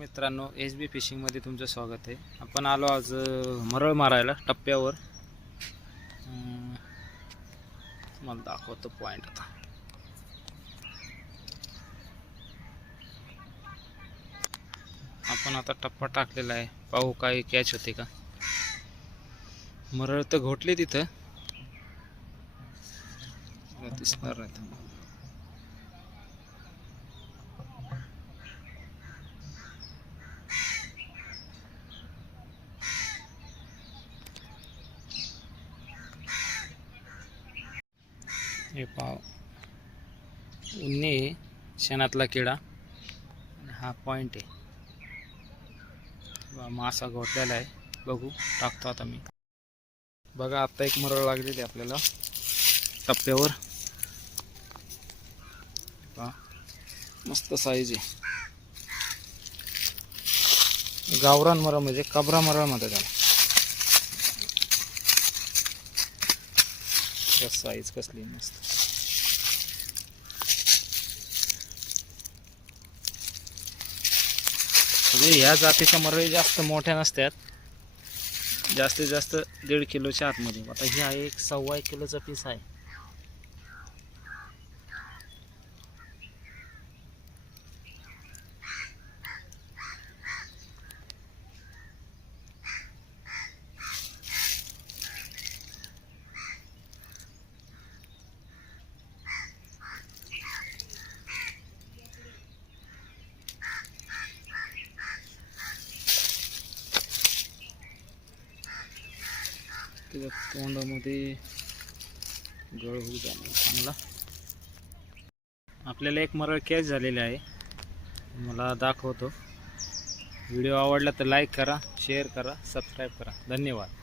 मित्रांनो, एस बी फिशिंगमध्ये तुमचं स्वागत आहे. आपण आलो आज मरळ मारायला टप्प्यावर. मला दाखवतो पॉईंट. आता आपण टप्पा टाकलेला आहे, पाहू काय कॅच होते का. मरळ तर घोटले तिथं, दिसणार नाही. हे पाव उन्नी शेणातला किडा, हा पॉइंट आहे. मासा घोटलेला आहे, बघू टाकतो आता मी. बघा, आता एक मरळ लागलेली आपल्याला टप्प्यावर. मस्त साईज आहे. गावरान मरळ म्हणजे कबरा मरळ म्हणतात त्याला. साईज कसली मस्त. म्हणजे ह्या जातीच्या मरळी जास्त मोठ्या नसतात, जास्तीत जास्त 1.5 किलोच्या आतमध्ये. आता ही आहे एक 1.25 किलोचा पीस आहे. त्याच्या तोंडामध्ये गळ होऊ जाणार चांगला. आपल्याला एक मरळ कॅच झालेले आहे, मला दाखवतो. व्हिडिओ आवडला तर लाईक करा, शेअर करा, सबस्क्राईब करा. धन्यवाद.